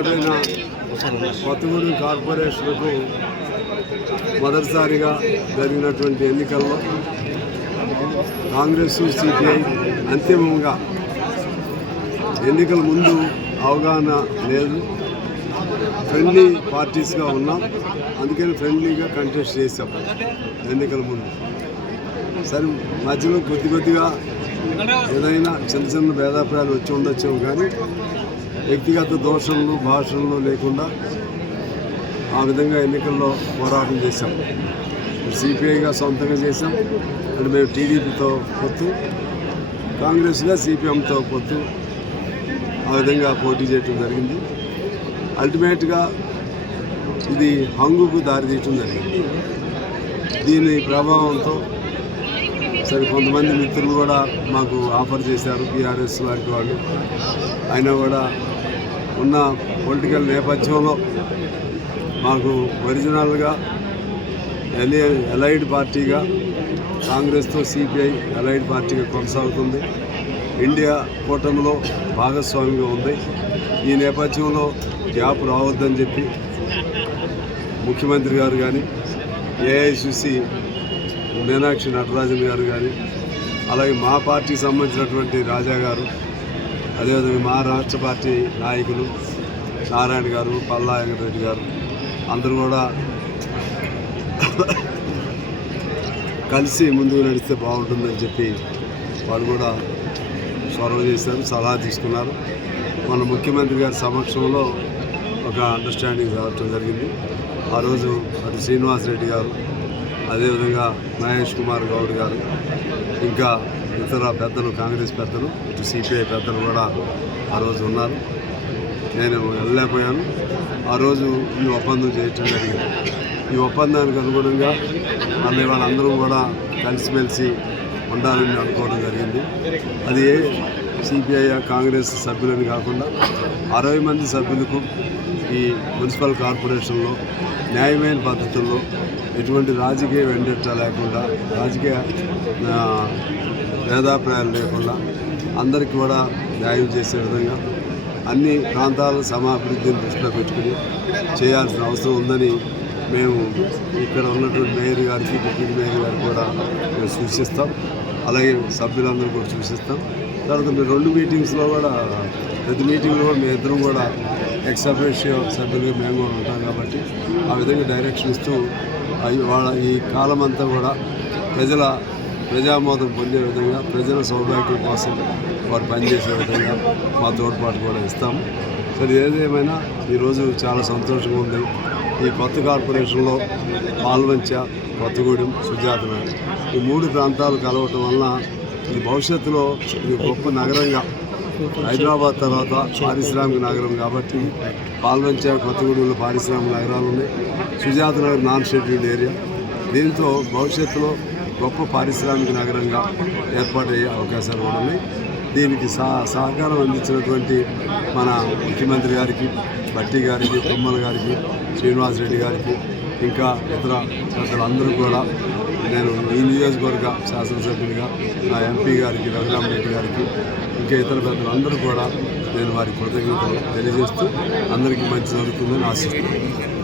ఏర్పాటైన కొత్తగూడెం కార్పొరేషన్కు మొదటిసారిగా జరిగినటువంటి ఎన్నికల్లో కాంగ్రెస్ సిపిఐ అంతిమంగా ఎన్నికల ముందు అవగాహన లేదు. ఫ్రెండ్లీ పార్టీస్గా ఉన్నాం. అందుకని ఫ్రెండ్లీగా కంటెస్ట్ చేసాం ఎన్నికల ముందు. సరే మధ్యలో కొద్ది కొద్దిగా ఏదైనా చిన్న చిన్న భేదాభిప్రాయాలు వచ్చి ఉండొచ్చాము కానీ వ్యక్తిగత దోషణలు భాషలు లేకుండా ఆ విధంగా ఎన్నికల్లో పోరాటం చేశాం. సిపిఐగా సొంతంగా చేశాం. అంటే మేము టీడీపీతో పొత్తు కాంగ్రెస్గా సిపిఎంతో పొత్తు ఆ విధంగా పోటీ చేయటం జరిగింది. అల్టిమేట్గా ఇది హంగుకు దారితీయటం జరిగింది. దీని ప్రభావంతో సరే కొంతమంది మిత్రులు కూడా మాకు ఆఫర్ చేశారు బీఆర్ఎస్ లాంటి వాళ్ళు. అయినా కూడా ఉన్న పొలిటికల్ నేపథ్యంలో మాకు ఒరిజినల్గా ఎలి ఎలైడ్ పార్టీగా కాంగ్రెస్తో సిపిఐ ఎలైడ్ పార్టీగా కొనసాగుతుంది. ఇండియా కూటమిలో భాగస్వామిగా ఉంది. ఈ నేపథ్యంలో గ్యాప్ రావద్దని చెప్పి ముఖ్యమంత్రి గారు కానీ ఏఐసిసి మీనాక్షి నటరాజన్ గారు కానీ అలాగే మా పార్టీకి సంబంధించినటువంటి రాజా గారు అదేవిధంగా మా రాష్ట్ర పార్టీ నాయకులు నారాయణ గారు పల్లా వెంకటరెడ్డి గారు అందరూ కూడా కలిసి ముందుకు నడిస్తే బాగుంటుందని చెప్పి వాళ్ళు కూడా చొరవ చేశారు సలహా తీసుకున్నారు. మన ముఖ్యమంత్రి గారి సమక్షంలో ఒక అండర్స్టాండింగ్ రావటం జరిగింది. ఆ రోజు అటు శ్రీనివాసరెడ్డి గారు అదేవిధంగా మహేష్ కుమార్ గౌడ్ గారు ఇంకా ఇతర పెద్దలు కాంగ్రెస్ పెద్దలు ఇటు సిపిఐ పెద్దలు కూడా ఆ రోజు ఉన్నారు. నేను వెళ్ళలేకపోయాను. ఆ రోజు ఈ ఒప్పందం చేయటం జరిగింది. ఈ ఒప్పందానికి అనుగుణంగా మళ్ళీ వాళ్ళందరూ కూడా కలిసిమెలిసి ఉండాలని అనుకోవడం జరిగింది. అది సిపిఐ కాంగ్రెస్ సభ్యులని కాకుండా అరవై మంది సభ్యులకు ఈ మున్సిపల్ కార్పొరేషన్లో న్యాయమైన పద్ధతుల్లో ఎటువంటి రాజకీయ వెండెట్ట లేకుండా రాజకీయ భేదాభిప్రాయాలు లేకుండా అందరికీ కూడా న్యాయం చేసే విధంగా అన్ని ప్రాంతాల సమాభివృద్ధిని దృష్టిలో పెట్టుకుని చేయాల్సిన అవసరం ఉందని మేము ఇక్కడ ఉన్నటువంటి మేయర్ గారికి డిప్యూటీ మేయర్ గారికి కూడా మేము సూచిస్తాం. అలాగే సభ్యులందరూ కూడా సూచిస్తాం. తర్వాత మీరు రెండు మీటింగ్స్లో కూడా ప్రతి మీటింగ్లో మీ మేము ఇద్దరం కూడా ఎక్స్ సభ్యులుగా మేము కూడా ఉంటాం కాబట్టి ఆ విధంగా డైరెక్షన్ ఇస్తూ వాళ్ళ ఈ కాలం అంతా కూడా ప్రజల ప్రజామోదం పొందే విధంగా ప్రజల సౌభాగ్యం కోసం వారు పనిచేసే విధంగా మా తోడ్పాటు కూడా ఇస్తాము సరే ఏదేమైనా ఈరోజు చాలా సంతోషంగా ఉంది. ఈ కొత్త కార్పొరేషన్లో పాల్వంచ కొత్తగూడెం సుజాత ఈ మూడు ప్రాంతాలు కలవటం వలన ఈ భవిష్యత్తులో ఇది గొప్ప నగరంగా హైదరాబాద్ తర్వాత పారిశ్రామిక నగరం కాబట్టి పాల్వంచ కొత్తగూడెంలో పారిశ్రామిక నగరాలు ఉన్నాయి. Sujatha Nagar non scheduled area. దీంతో భవిష్యత్తులో గొప్ప పారిశ్రామిక నగరంగా ఏర్పాటయ్యే అవకాశాలు ఉన్నాయి. దీనికి సహ సహకారం అందించినటువంటి మన ముఖ్యమంత్రి గారికి భట్టి గారికి తుమ్మల గారికి శ్రీనివాసరెడ్డి గారికి ఇంకా ఇతర పెద్దలందరూ కూడా నేను ఈ నియోజకవర్గ శాసనసభ్యునిగా నా ఎంపీ గారికి రఘురామరెడ్డి గారికి ఇంకా ఇతర పెద్దలందరూ కూడా నేను వారి కృతజ్ఞతలు తెలియజేస్తూ అందరికీ మంచి జరుగుతుందని ఆశిస్తున్నాను.